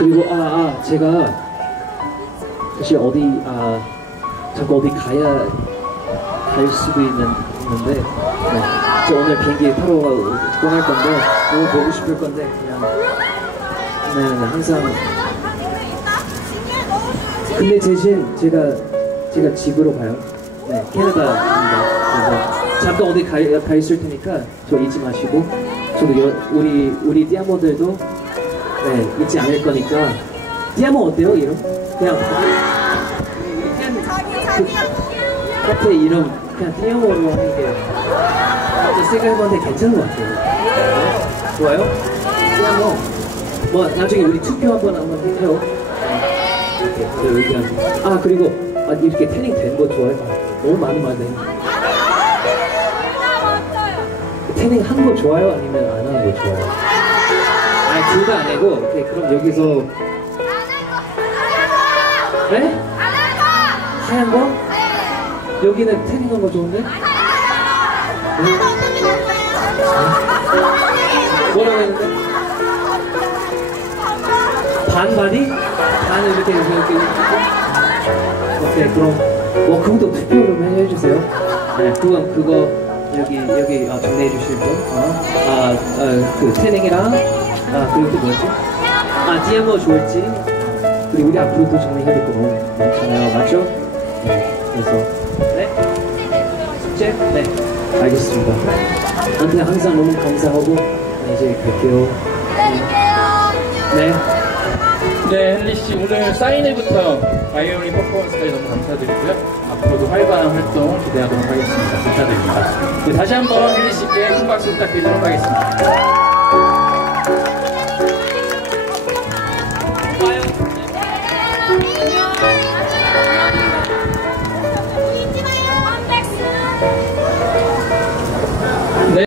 그리고 아, 아 제가 사실 어디 아 자꾸 어디 가야 갈 수도 있는 있는데 네. 저 오늘 비행기 타러 떠날 건데 너무 보고 싶을 건데 그냥 네, 네 항상 근데 대신 제가 제가 집으로 가요. 네 캐나다입니다. 그래서 잠깐 어디 가, 가 있을 테니까 저 잊지 마시고 저도 여, 우리 우리 띠아모들도 네 잊지 않을 거니까 띠아모 어때요 이름? 그냥 그 카페 이름 그냥 띠아모로 하는 게저 생각해봤는데 괜찮은 것 같아요. 네? 좋아요? 띠아모 뭐 나중에 우리 투표 한번 한번 해요. 이렇게 의견. 아 그리고 아, 이렇게 태닝 된 거 좋아요? 아, 너무 많은 말네. 태닝 한 거 좋아요? 아니면 안 하는 거 좋아요? 아, 둘다 안 하고, 오케이, 그럼 여기서, 네? 하얀 거? 여기는 태닝한 거 좋은데? 뭐라고 했는데? 반반이? 반을 이렇게, 이렇게, 이렇게. 오케이, 그럼, 뭐, 그것도 투표 좀 해주세요. 네, 그건, 그거, 여기, 여기, 아, 정리해 주실 분. 어? 태닝이랑, 아, 그리고 또 뭐였지? 아, DMO 좋을지. 그리고 우리 앞으로 또 정리해야 될 거 너무 많잖아요. 맞죠? 네, 그래서, 네? 숙제? 네, 알겠습니다. 아무튼 항상 너무 감사하고, 네, 이제 갈게요. 네. 네, 헨리 씨 오늘 사인회부터 바이올린 퍼포먼스까지 너무 감사드리고요. 앞으로도 활발한 활동 기대하도록 하겠습니다. 감사드립니다. 네, 다시 한번 헨리 씨께 큰 박수 부탁드리도록 하겠습니다. 잊지 마요.